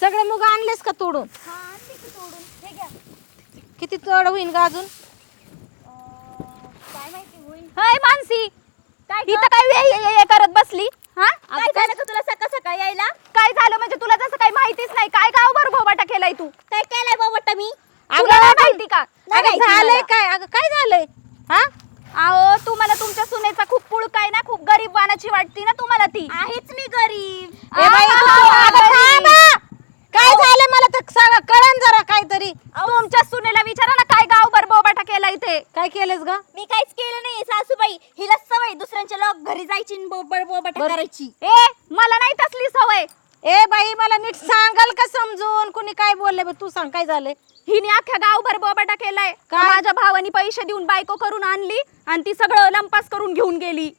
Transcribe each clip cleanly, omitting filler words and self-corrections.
सगळे मुग आणलेस का तोडून? हा आणते की तोडून. हे घ्या. किती तोड होईन का अजून? काय माहिती होईल. हाय मानसी, काय इथं काय ये करत बसली? हा काय झालं का तुला सकाळ सकाळ यायला? काय झालं म्हणजे तुला जसं काही माहितीच नाही. काय गावभर भोबाटा केलाय तू? काय केलंय बाबा मी? तुला नाही माहिती का? नाही माहिती झालंय मला. काय? अगं काय झालंय? हा अहो तुम्हाला तुमच्या सुनेचा खूप पुळका आहे ना, खूप गरीब वानाची वाटती ना तुम्हाला ती. आहेच मी गरीब. ए बाई, अगं थांब हा. काय झालं मला तर सांगा, कळण जरा काहीतरी. तुमच्या सुनेला विचारा ना काय गावभर बोबाटा केलाय ते. काय केलंस ग? मी काहीच केलं नाही सासूबाई. हिला सवय दुसऱ्यांच्या लोक घरी जायची आणि बोबट करायची. ए मला नाही तसली सवय. ए बाई, मला नीट सांगाल का समजून? कुणी काय बोलले बघ, तू सांग काय झालंय? हिने अख्ख्या गावभर बोबाटा केलाय. काय? माझ्या भावानी पैसे देऊन बायको करून आणली आणि ती सगळं लंपास करून घेऊन गेली.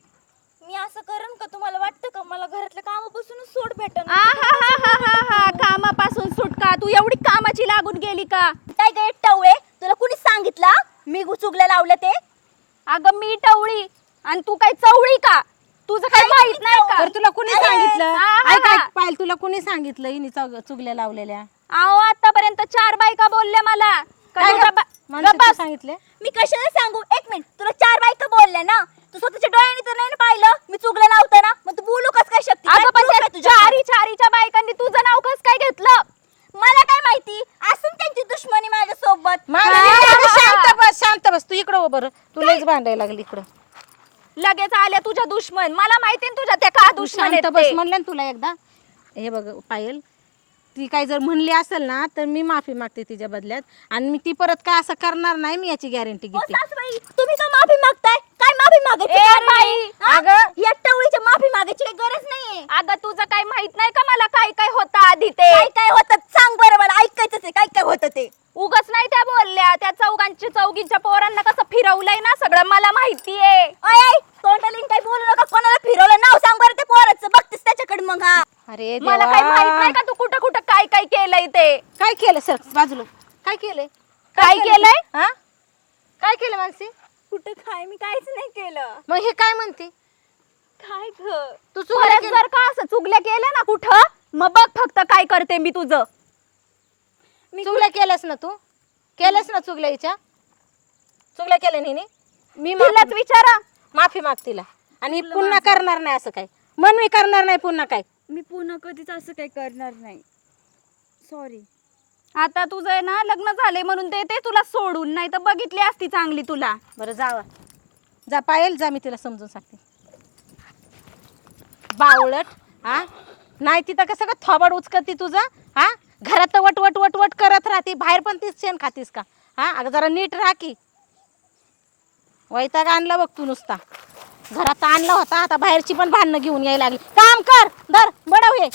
मी असं करण का? तुम्हाला वाटतं का मला घरातल्या कामापासूनच सोड भेटन? आहाहाहाहा, कामापासून सुटका. तू एवढी कामाची लागून गेली का? काय काय टवळे? तुला कुणी सांगितलं मी चुगल्या लावलं ते? अगं मी टवळी आणि तू काय चवळी का? तुझं काय माहित नाही का? तर तुला कुणी सांगितलं? आहा. ऐक ऐक पायल, तुला कुणी सांगितलं हिने चुगल्या लावलेल्या? अहो आतापर्यंत 4 बायका बोलल्या मला. का काय तुझ्या माणसाला गप्प बस. सांगितले? मी कशाला सांगू? एक मिनिट, तुला 4 बायका बोलल्या ना? तू स्वतःच्या डोळ्यांनी तर नाही ना पाहिलं मी चुगल्या लावताना? मग तू बोलू कस काय शकते? अगं पण काय त्या proof आहे तुझ्याकडे? चारीच्या बायकांनी तुझं नाव कस काय घेतलं? मला काय माहिती? असून त्यांची दुश्मनी माझ्या सोबत. शांत बस, शांत बस. तू इकडं हो बरं. तू लयच भांडायला लागली इकडं. लगेच आल्या तुझ्या दुश्मन. मला माहिती ना तुझ्या त्या का तू दुश्मन शांत आहेत बस ते. म्हणलं ना तुला एकदा. हे बघ पायल, ती काय जर म्हणली असेल ना तर मी माफी मागते तिच्या बदल्यात, आणि मी ती परत काय असं करणार नाही, मी याची गॅरंटी ओ घेते. सासूबाई, तुम्ही का माफी मागताय? काय माफी मागायची ए कारण बाई, आहे? हा? अगं. या टवळीच्या माफी मागायची काही गरज नाहीये. अगं तुझं काय माहित नाही का मला काय काय होतं आधी ते? काय काय होतं सांग बरं, मला ऐकायचं ते काय काय होतं ते. उगच नाही त्या बोलल्या. त्या चौघींच्या पोरांना कसं फिरवलंय ना सगळं मला माहितीये. ओय तोंडालीन काय बोलू नका. कोणाला फिरवलं नाव सांग बरं ते पोराचं. बघतेस त्याच्याकडे मग. हा अरे मला देवा. काय माहित नाही का तू कुठं कुठं काय काय केलंय ते? काय केलं सर बाजूला? काय केलंय? काय केलंय? हा काय केलं मानसी? कुठं काय? मी काहीच नाही केलं. मग हे काय म्हणते? काय ग? तू चुगल्या परत केल्या? जर का असं चुगल्या केल्या ना कुठं, मग बघ फक्त काय करते मी तुझं. चुगल्या केल्यास ना तू? केल्यास ना चुगल्या हिच्या? चुगल्या केल्या हिने? मी तिलाच विचारा. माफी माग तिला, आणि पुन्हा करणार नाही असं काय. मन मी करणार नाही पुन्हा काय. मी पुन्हा कधीच असं काही करणार नाही. सॉरी. आता तुझं आहे ना लग्न झाले म्हणून देते तुला सोडून, नाही तर बघितली असती चांगली तुला. बरं जावा, जा पायल, जा, मी तिला समजून सांगते. बावळट, हा नाही तिथं कसं का थोबाड उचकती तुझं? हा घरात तर वट वट वट वट करत राहते, बाहेर पण तीच शेण खातीस का? हा अगं जरा नीट राहा की. वैताग आणला बघ तू नुसता. घरात आणला होता, आता बाहेरची पण भांडणं घेऊन यायला लागली. काम कर, धर बडव हे.